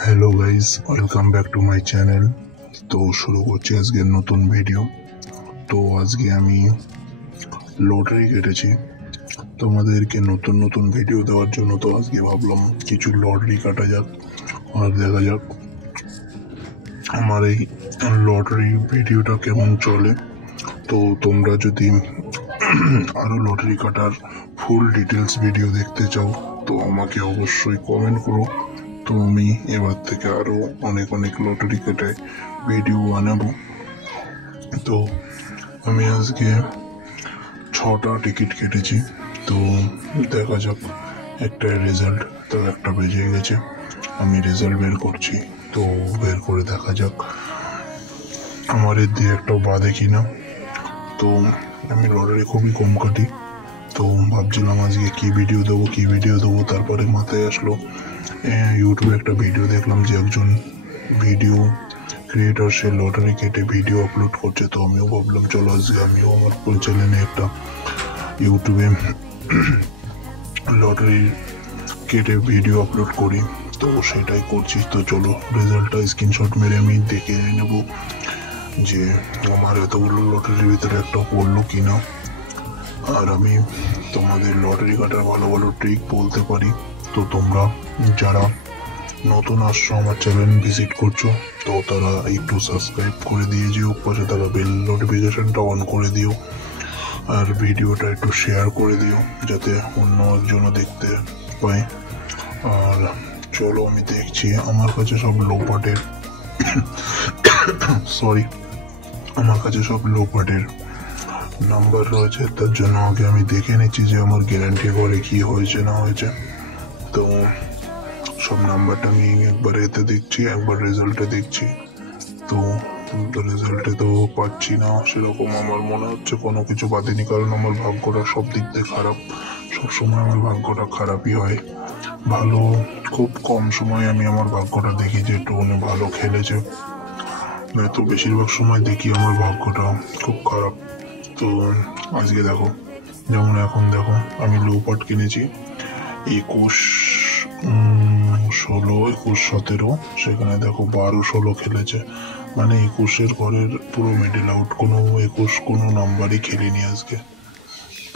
Hello guys, welcome back to my channel. তো শুরু করছি আজকের নতুন ভিডিও। তো আজকে আমি লটারি কেটেছি তোমাদেরকে নতুন নতুন ভিডিও দেওয়ার জন্য। তো আজকে ভাবলাম কিছু লটারি কাটা যাক আর দেখা যাক আমার এই লটারি ভিডিওটা কেমন চলে। তো তোমরা যদি আরো লটারি কাটার ফুল ডিটেলস ভিডিও দেখতে চাও তো আমাকে অবশ্যই কমেন্ট করো। তো আমি এবার থেকে আরো অনেক অনেক লটারি কেটে ভিডিও বানাবো। তো আমি আজকে 6টা টিকিট কেটেছি। তো দেখা যাক একটা রেজাল্ট তো একটা বেজে গেছে, আমি রেজাল্ট বের করছি। তো বের করে দেখা যাক আমার এর দিয়ে একটাও বাদে কিনা। তো আমি লটারি খুবই কম কাটি। তো ভাবছিলাম আজকে কি ভিডিও দেবো, তারপরে মাথায় আসলো ইউটিউবে একটা ভিডিও দেখলাম যে একজন ভিডিও ক্রিয়েটর সে লটারি কেটে ভিডিও আপলোড করছে। তো আমিও ভাবলাম চলো আজকে আমিও আমার চ্যানেলে একটা ইউটিউবে লটারি কেটে ভিডিও আপলোড করি। তো সেটাই করছি। তো চলো রেজাল্টটা স্ক্রিনশট মেরে আমি দেখে নেব যে আমার এতগুলো লটারির ভিতরে একটা পড়লো কিনা। আর আমি তোমাদের লটারি কাটার ভালো ভালো ট্রিক বলতে পারি। তো তোমরা যারা নতুন আসছো আমার চ্যানেল ভিজিট করছো তো তারা একটু সাবস্ক্রাইব করে দিয়ে যেও, পাশে তারা বেল নোটিফিকেশনটা অন করে দিও আর ভিডিওটা একটু শেয়ার করে দিও যাতে অন্য একজনও দেখতে পায়। আর চলো আমি দেখছি আমার কাছে সব লোপাটের আমার কাছে সব লোপাটের নাম্বার রয়েছে। তার জন্য আগে আমি দেখে নিচ্ছি যে আমার গ্যারান্টি করে কি হয়েছে না হয়েছে। তো সব নাম্বারটা আমি একবার এতে দেখছি, একবার রেজাল্টে দেখছি। তো রেজাল্টে তো পাচ্ছি না সেরকম, আমার মনে হচ্ছে কোনো কিছু বাদেনি, কারণ আমার ভাগ্যটা সব দিক দিয়ে খারাপ। সবসময় আমার ভাগ্যটা খারাপই হয়। ভালো খুব কম সময় আমি আমার ভাগ্যটা দেখি যে একটু ভালো খেলেছে, তো বেশিরভাগ সময় দেখি আমার ভাগ্যটা খুব খারাপ। তো আজকে দেখো, যেমন এখন দেখো আমি লো পাট কিনেছি 21, 16, 21, 17, সেখানে দেখো 12, 16 খেলেছে, মানে 21-এর ঘরের পুরো মিডল আউট, কোনো 21 কোনো নাম্বারই খেলিনি আজকে।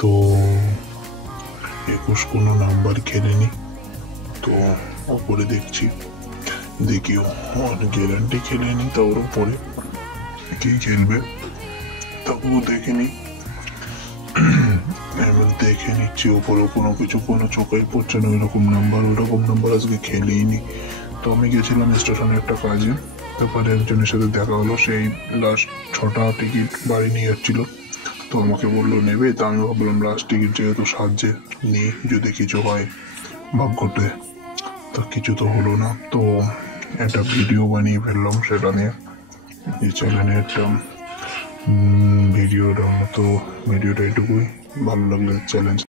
তো 21 কোনো নাম্বার খেলেনি। তো ওপরে দেখিও গ্যারান্টি খেলেনি, তা ওর উপরে কি খেলবে তবুও দেখিনি। দেখে নিচ্ছি ওপরে কোনো চোখেই পড়ছে না ওইরকম নাম্বার আজকে খেলেই নি। তো আমি গেছিলাম স্টেশনে একটা কাজে, তারপরে একজনের সাথে দেখা হলো, সেই লাস্ট 6টা টিকিট বাড়ি নিয়ে যাচ্ছিল। তো আমাকে বললো নেবে, তা আমি ভাবলাম লাস্ট টিকিট যেহেতু সাহায্যে নিই, যদি কিছু হয় ভাগ্যতে। তা কিছু তো হলো না। তো একটা ভিডিও বানিয়ে ফেললাম সেটা নিয়ে, এই চ্যানেলে একটা ভিডিওটা। তো ভিডিওটা এটুকুই, ভালো লাগলে চ্যালেঞ্জ